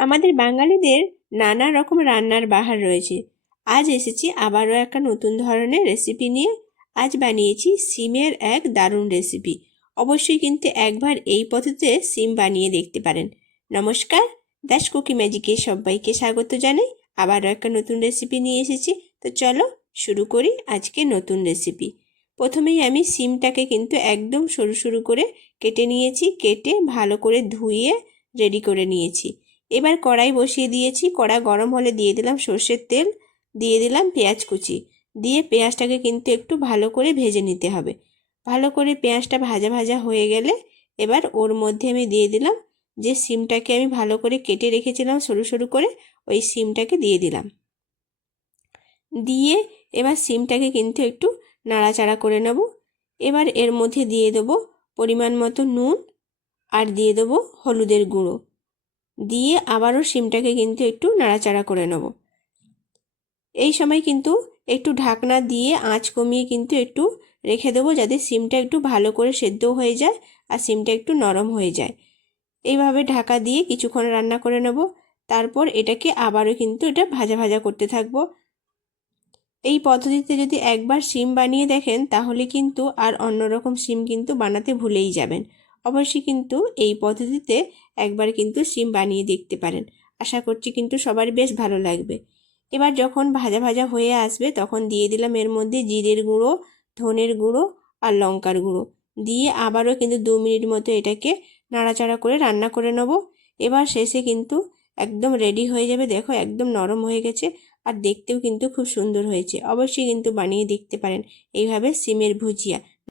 আমাদের বাঙালিদের নানা রকম রান্নার বাহার রয়েছে। আজ এসেছি আবারও একটা নতুন ধরনের রেসিপি নিয়ে। আজ বানিয়েছি সিমের এক দারুণ রেসিপি অবশ্যই কিন্তু একবার এই পদ্ধতিতে সিম বানিয়ে দেখতে পারেন। নমস্কার দাস কুকি ম্যাজিকে সবাইকে স্বাগত জানাই। আবারও একটা নতুন রেসিপি নিয়ে এসেছি। তো চলো শুরু করি আজকে নতুন রেসিপি প্রথমেই আমি সিমটাকে কিন্তু একদম সরু সরু করে কেটে নিয়েছি। কেটে ভালো করে ধুয়ে রেডি করে নিয়েছি। এবার কড়াই বসিয়ে দিয়েছি। কড়া গরম হলে দিয়ে দিলাম সর্ষের তেল, দিয়ে দিলাম পেঁয়াজ কুচি। দিয়ে পেঁয়াজটাকে কিন্তু একটু ভালো করে ভেজে নিতে হবে। ভালো করে পেঁয়াজটা ভাজা ভাজা হয়ে গেলে এবার ওর মধ্যে আমি দিয়ে দিলাম যে সিমটাকে আমি ভালো করে কেটে রেখেছিলাম সরু সরু করে, ওই সিমটাকে দিয়ে দিলাম। দিয়ে এবার সিমটাকে কিন্তু একটু নাড়াচাড়া করে নেব। এবার এর মধ্যে দিয়ে দেবো পরিমাণ মতো নুন আর দিয়ে দেবো হলুদের গুঁড়ো। দিয়ে আবারও সিমটাকে কিন্তু একটু নাড়াচাড়া করে নেব। এই সময় কিন্তু একটু ঢাকনা দিয়ে আঁচ কমিয়ে কিন্তু একটু রেখে দেবো যাতে সিমটা একটু ভালো করে সেদ্ধ হয়ে যায় আর সিমটা একটু নরম হয়ে যায়। এইভাবে ঢাকা দিয়ে কিছুক্ষণ রান্না করে নেব। তারপর এটাকে আবারও কিন্তু এটা ভাজা ভাজা করতে থাকব। এই পদ্ধতিতে যদি একবার সিম বানিয়ে দেখেন তাহলে কিন্তু আর অন্যরকম সিম কিন্তু বানাতে ভুলেই যাবেন। অবশ্যই কিন্তু এই পদ্ধতিতে একবার কিন্তু সিম বানিয়ে দেখতে পারেন। আশা করছি কিন্তু সবার বেশ ভালো লাগবে। এবার যখন ভাজা ভাজা হয়ে আসবে তখন দিয়ে দিলাম এর মধ্যে জিরের গুঁড়ো, ধনের গুঁড়ো আর লঙ্কার গুঁড়ো। দিয়ে আবারও কিন্তু দু মিনিট মতো এটাকে নাড়াচাড়া করে রান্না করে নেব। এবার শেষে কিন্তু একদম রেডি হয়ে যাবে। দেখো একদম নরম হয়ে গেছে আর দেখতেও কিন্তু খুব সুন্দর হয়েছে। অবশ্যই কিন্তু বানিয়ে দেখতে পারেন। এইভাবে সিমের ভুজিয়া।